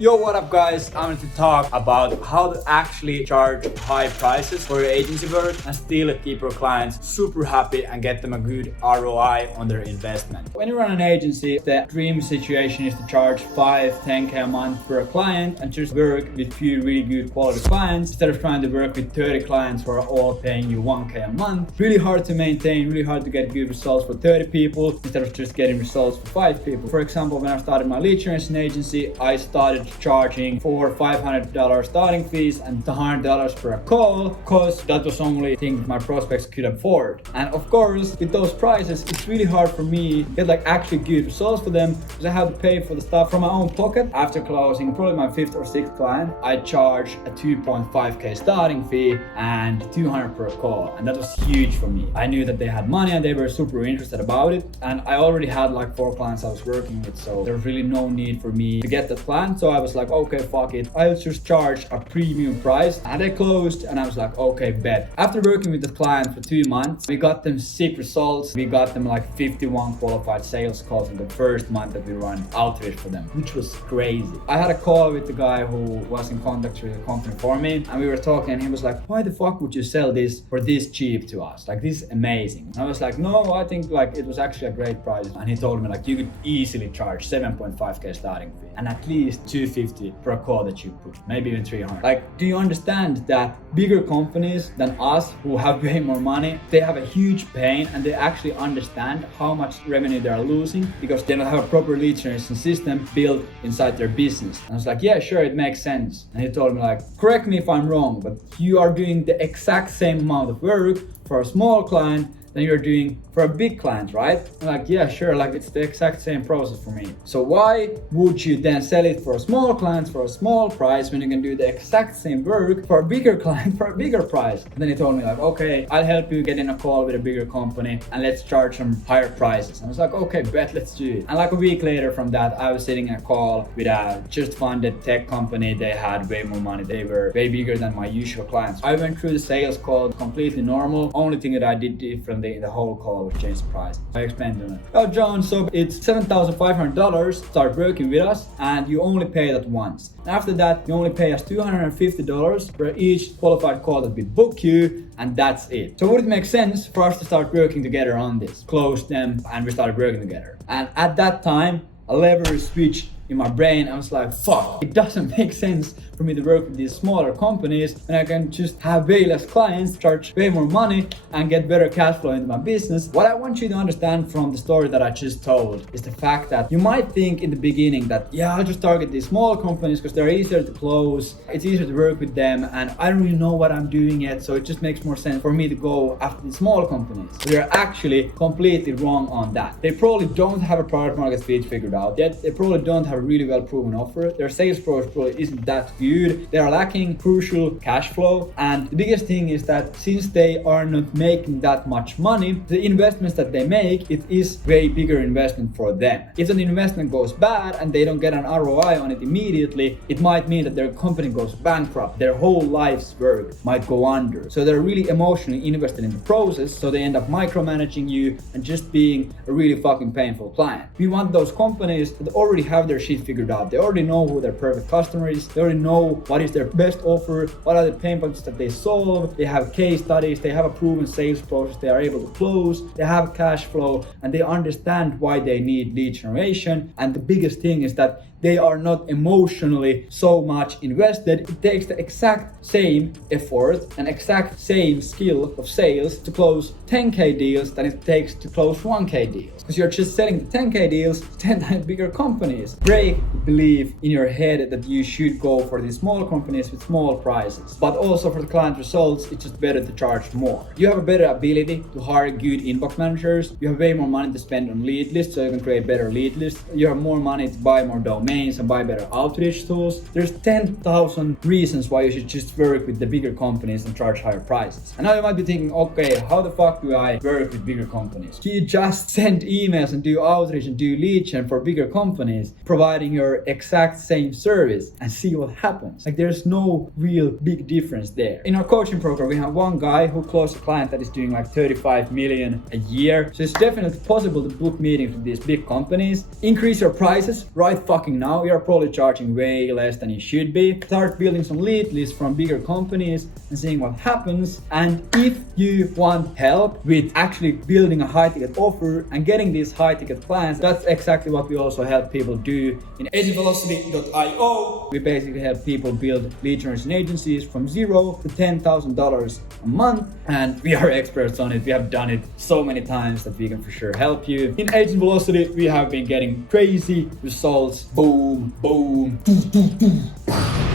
Yo, what up guys? I'm going to talk about how to actually charge high prices for your agency work and still keep your clients super happy and get them a good ROI on their investment. When you run an agency, the dream situation is to charge 5-10k a month for a client and just work with few really good quality clients instead of trying to work with 30 clients who are all paying you 1k a month. Really hard to maintain, really hard to get good results for 30 people instead of just getting results for 5 people. For example, when I started my lead generation agency, I started charging $400-500 starting fees and $100 per call because that was the only thing my prospects could afford. And of course, with those prices, it's really hard for me to get actually good results for them because I have to pay for the stuff from my own pocket. After closing probably my 5th or 6th client, I charged a 2.5k starting fee and $200 per call, and that was huge for me. I knew that they had money and they were super interested about it, and I already had 4 clients I was working with, so there was really no need for me to get that client. So I was like, okay, fuck it, I'll just charge a premium price. And they closed and I was like, okay, bet. After working with the client for 2 months, we got them sick results. We got them 51 qualified sales calls in the first month that we run outreach for them, which was crazy. I had a call with the guy who was in contact with the company for me, and we were talking and he was like, why the fuck would you sell this for this cheap to us? This is amazing. And I was like, no, I think it was actually a great price. And he told me you could easily charge 7.5k starting fee and at least 250 per call that you put, maybe even 300. Do you understand that bigger companies than us who have way more money, they have a huge pain and they actually understand how much revenue they are losing because they don't have a proper lead generation system built inside their business. And I was like, yeah, sure, it makes sense. And he told me correct me if I'm wrong, but you are doing the exact same amount of work for a small client than you're doing for a big client, right? I'm yeah, sure, it's the exact same process for me. So why would you then sell it for a small client for a small price when you can do the exact same work for a bigger client for a bigger price? And then he told me okay, I'll help you get in a call with a bigger company and let's charge some higher prices. And I was like, okay, bet, let's do it. And a week later from that, I was sitting in a call with a just funded tech company. They had way more money. They were way bigger than my usual clients. I went through the sales call completely normal. Only thing that I did differently in the whole call was change the price. I explained to him, oh John, so it's $7,500 start working with us and you only pay that once. After that, you only pay us $250 for each qualified call that we book you, and that's it. So would it make sense for us to start working together on this? Close them and we started working together. And at that time, a lever switched in my brain. I was like, fuck, it doesn't make sense for me to work with these smaller companies and I can just have way less clients, charge way more money and get better cash flow into my business. What I want you to understand from the story that I just told is the fact that you might think in the beginning that, yeah, I'll just target these small companies because they're easier to close, it's easier to work with them, and I don't really know what I'm doing yet, so it just makes more sense for me to go after the small companies. But they're actually completely wrong on that. They probably don't have a product market fit figured out yet. They probably don't have a really well proven offer. Their sales approach probably isn't that good. They are lacking crucial cash flow, and the biggest thing is that since they are not making that much money, the investments that they make, it is way bigger investment for them. If an investment goes bad and they don't get an ROI on it immediately, it might mean that their company goes bankrupt. Their whole life's work might go under. So they're really emotionally invested in the process, so they end up micromanaging you and just being a really fucking painful client. We want those companies that already have their shit figured out. They already know who their perfect customer is. They already know what is their best offer, what are the pain points that they solve. They have case studies, they have a proven sales process, they are able to close, they have cash flow, and they understand why they need lead generation. And the biggest thing is that they are not emotionally so much invested. It takes the exact same effort and exact same skill of sales to close 10k deals than it takes to close 1k deals. Because you're just selling the 10k deals to 10 times bigger companies. Break the belief in your head that you should go for these small companies with small prices. But also for the client results, it's just better to charge more. You have a better ability to hire good inbox managers. You have way more money to spend on lead lists, so you can create better lead lists. You have more money to buy more domains and buy better outreach tools. There's 10,000 reasons why you should just work with the bigger companies and charge higher prices. And now you might be thinking, okay, how the fuck do I work with bigger companies? Do you just send emails and do outreach and do lead gen for bigger companies, providing your exact same service and see what happens? There's no real big difference there. In our coaching program, we have one guy who closed a client that is doing 35 million a year. So it's definitely possible to book meetings with these big companies. Increase your prices right fucking now. now, we are probably charging way less than it should be. Start building some lead lists from bigger companies and seeing what happens. And if you want help with actually building a high ticket offer and getting these high ticket clients, that's exactly what we also help people do in agentvelocity.io. We basically help people build lead generation agencies from $0 to $10,000 a month, and we are experts on it. We have done it so many times that we can for sure help you. In Agent Velocity, we have been getting crazy results. Boom, boom, boom, boom, boom.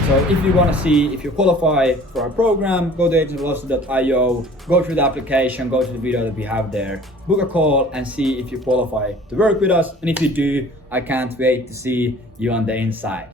So if you want to see if you qualify for our program, go to agentvelocity.io, go through the application, go to the video that we have there, book a call and see if you qualify to work with us. And if you do, I can't wait to see you on the inside.